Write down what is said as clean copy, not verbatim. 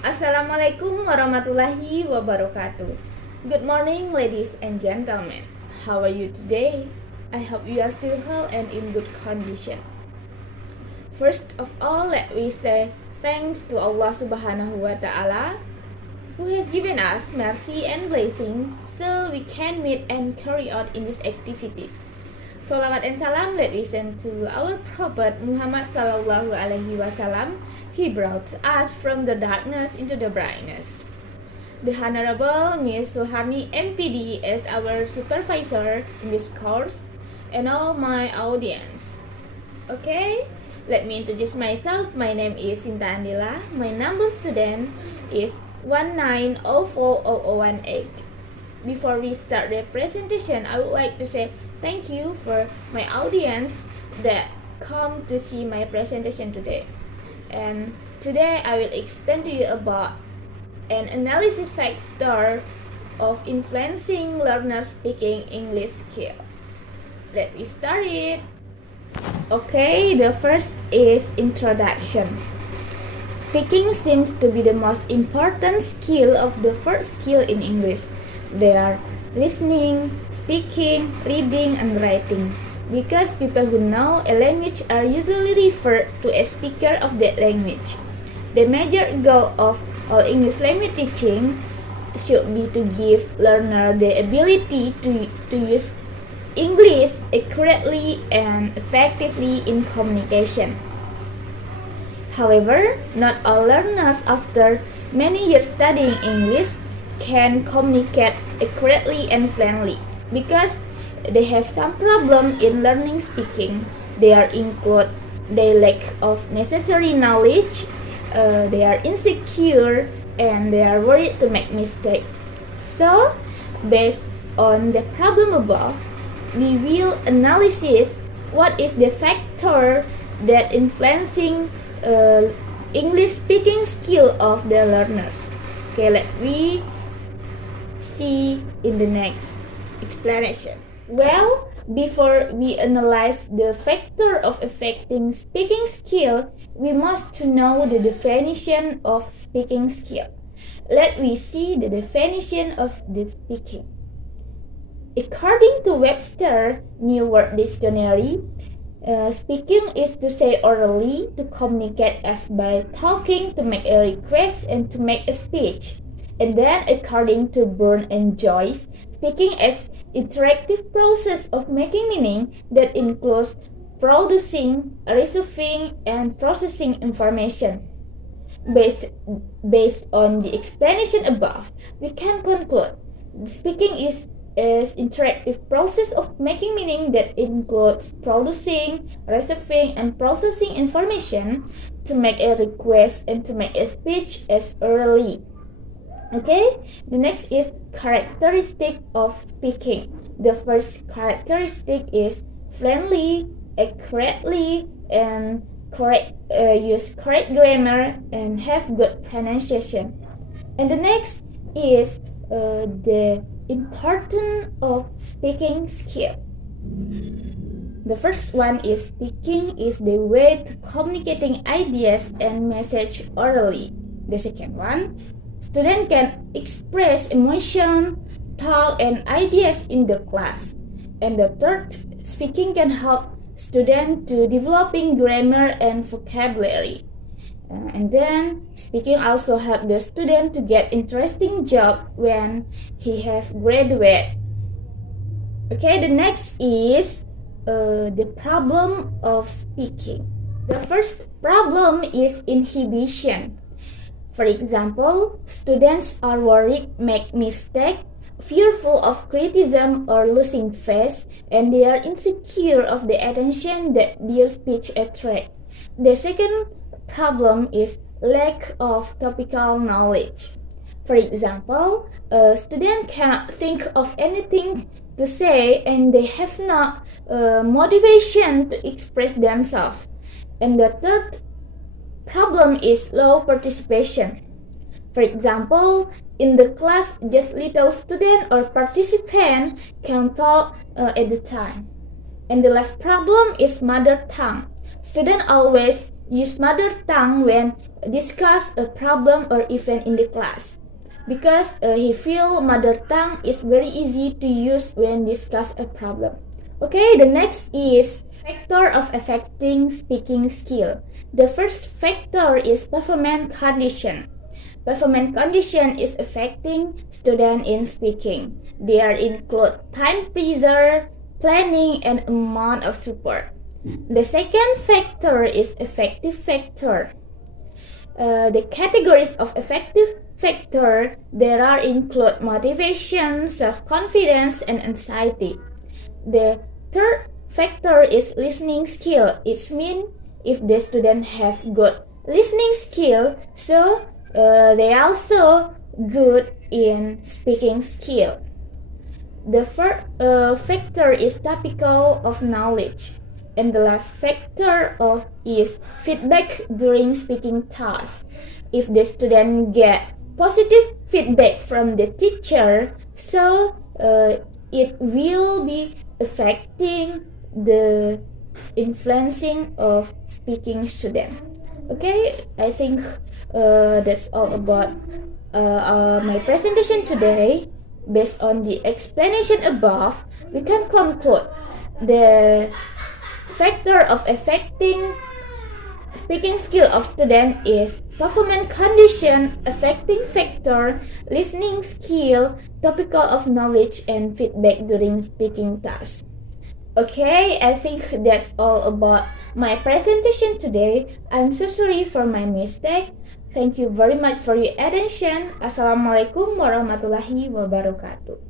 Assalamualaikum warahmatullahi wabarakatuh. Good morning, ladies and gentlemen. How are you today? I hope you are still healthy and in good condition. First of all, let me say thanks to Allah Subhanahu wa Ta'ala who has given us mercy and blessing so we can meet and carry out in this activity. Salawat and salam, let us listen to our Prophet Muhammad Sallallahu Alaihi Wasallam. He brought us from the darkness into the brightness. The Honorable Ms. Suharni MPD is our supervisor in this course and all my audience. Okay, let me introduce myself. My name is Shinta Andilla. My number student is 19040018. Before we start the presentation, I would like to say thank you for my audience that come to see my presentation today. And today I will explain to you about an analysis factor of influencing learners speaking English skill. Let me start it. Okay, the first is introduction. Speaking seems to be the most important skill of the first skill in English. They are listening, speaking, reading, and writing. Because people who know a language are usually referred to as speaker of that language. The major goal of all English language teaching should be to give learner the ability to use English accurately and effectively in communication. However, not all learners after many years studying English can communicate accurately and fluently because they have some problem in learning speaking. They are include their lack of necessary knowledge, they are insecure, and they are worried to make mistake. So, based on the problem above, we will analyze what is the factor that influencing English speaking skill of the learners. Okay, let me see in the next explanation. Well, before we analyze the factor of affecting speaking skill, we must to know the definition of speaking skill. Let me see the definition of the speaking. According to Webster New Word Dictionary, speaking is to say orally, to communicate as by talking, to make a request, and to make a speech. And then, according to Burn and Joyce, speaking as interactive process of making meaning that includes producing, receiving, and processing information. Based on the explanation above, we can conclude speaking is an interactive process of making meaning that includes producing, receiving, and processing information to make a request and to make a speech as orally. Okay, the next is characteristic of speaking. The first characteristic is fluently, accurately, and use correct grammar and have good pronunciation. And the next is the importance of speaking skill. The first one is speaking is the way to communicating ideas and message orally. The second one, students can express emotion, thought, and ideas in the class. And the third, speaking can help students to developing grammar and vocabulary. And then, speaking also help the student to get interesting job when he have graduate. Okay, the next is the problem of speaking. The first problem is inhibition. For example, students are worried, make mistake, fearful of criticism or losing face, and they are insecure of the attention that their speech attract. The second problem is lack of topical knowledge. For example, a student cannot think of anything to say and they have no motivation to express themselves. And the third problem is low participation. For example, in the class, just little student or participant can talk at the time. And the last problem is mother tongue. Students always use mother tongue when discuss a problem or event in the class, because he feel mother tongue is very easy to use when discuss a problem. Okay, the next is factor of affecting speaking skill. The first factor is performance condition. Performance condition is affecting student in speaking. They are include time pressure, planning, and amount of support. The second factor is affective factor. The categories of affective factor there are include motivation, self-confidence, and anxiety. The third factor is listening skill. It means if the student have good listening skill, so they also good in speaking skill. The fourth factor is topical of knowledge. And the last factor is feedback during speaking task. If the student get positive feedback from the teacher, so it will be affecting the influencing of speaking student. Okay, I think that's all about my presentation today. Based on the explanation above, we can conclude the factor of affecting speaking skill of student is performance condition, affecting factor, listening skill, topical of knowledge, and feedback during speaking task. Okay, I think that's all about my presentation today. I'm so sorry for my mistake. Thank you very much for your attention. Assalamualaikum warahmatullahi wabarakatuh.